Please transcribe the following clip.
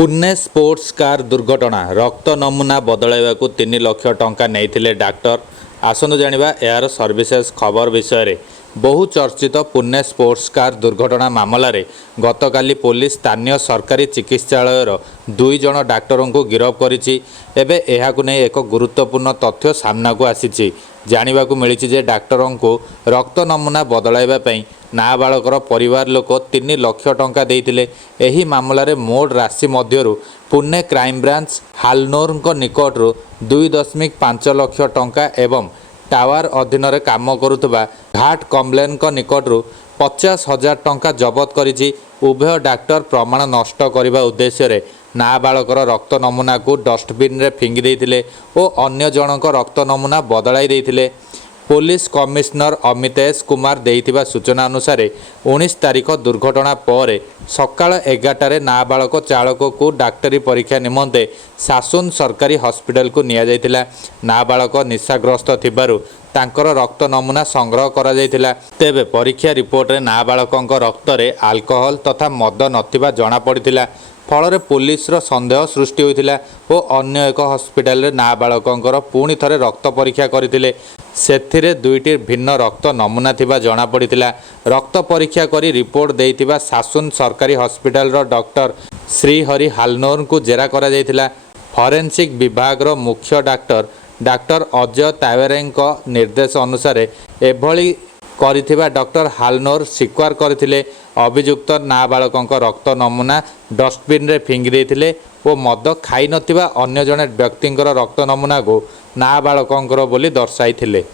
Pune sports car दुर्घटना रक्त नमूना बदलाइवाकू 3 लाख टंका नहीं डाक्टर। आसतु जानिबा यार सर्विसेज खबर विषय रे। बहु चर्चित पुणे स्पोर्ट्स कार दुर्घटना मामला रे गतकाली पुलिस स्थानीय सरकारी चिकित्सालयर 2 जन डाक्टरों को गिरफ्त करिछि। एबे एहाकु नै एक गुरुत्वपूर्ण तथ्य सामना को आसीछि। जानिबाकू मिलिछि जे डाक्टरों को रक्त नमूना बदलाइबा पई नाबालकर परिवार लोक 3 लाख टंका देइथिले। एही मामला रे मोट राशि मध्यरु पुणे क्राइम ब्रांच हालनोर निकटरू 2.5 लाख टंका एवं टावर अधीन रे काम करुवा घाट कमलेन निकटरू 50,000 टंका जबत करिछि। उभय डाक्टर प्रमाण नष्ट करने उद्देश्य रे नाबालकर रक्त नमूना को डस्टबिन रे फिंगी देइथिले और अन्य जनक रक्त नमूना बदलाई देइथिले। पुलिस कमिश्नर अमितेश कुमार देइथिबा सूचना अनुसार 19 तारिख दुर्घटना पर सकाळ 11टारे नाबालक चालक को डाक्टरी परीक्षा निमंते सासुन सरकारी हॉस्पिटल को निया जाइथिला। नाबालक निशाग्रस्त थिबारु तांकर रक्त नमूना संग्रह करा जाइथिला। तेबे परीक्षा रिपोर्ट रे नाबालकଙ୍କ रक्त रे अल्कोहल तथा मद नथिबा जणा पड़िथिला। फल पुलिस संदेह सृष्टि होइथिला और अन्य एक हॉस्पिटल रे नाबालकଙ୍କର पुणी थरे रक्त परीक्षा करथिले। सेथिरे 2टी भिन्न रक्त नमूना थिबा जणा पड़िथिला। रक्त परीक्षा करी रिपोर्ट देइथिबा सासुन सरकारी हॉस्पिटल रो डॉक्टर श्रीहरि हालनोर को जेरा करा जाइथिला। फॉरेंसिक विभाग रो मुख्य डॉक्टर अजय तावेरेंको निर्देश अनुसार एभली करिथिबा डॉक्टर हालनोर स्वीकार करथिले। अभियुक्त नाबालकଙ୍କ रक्त नमूना डस्टबिन रे फिंगी देइथिले और मद खाई नथिबा अन्य जने व्यक्तिଙ୍କର रक्त नमूना को नाबालकଙ୍କର बोली दर्शाइथिले।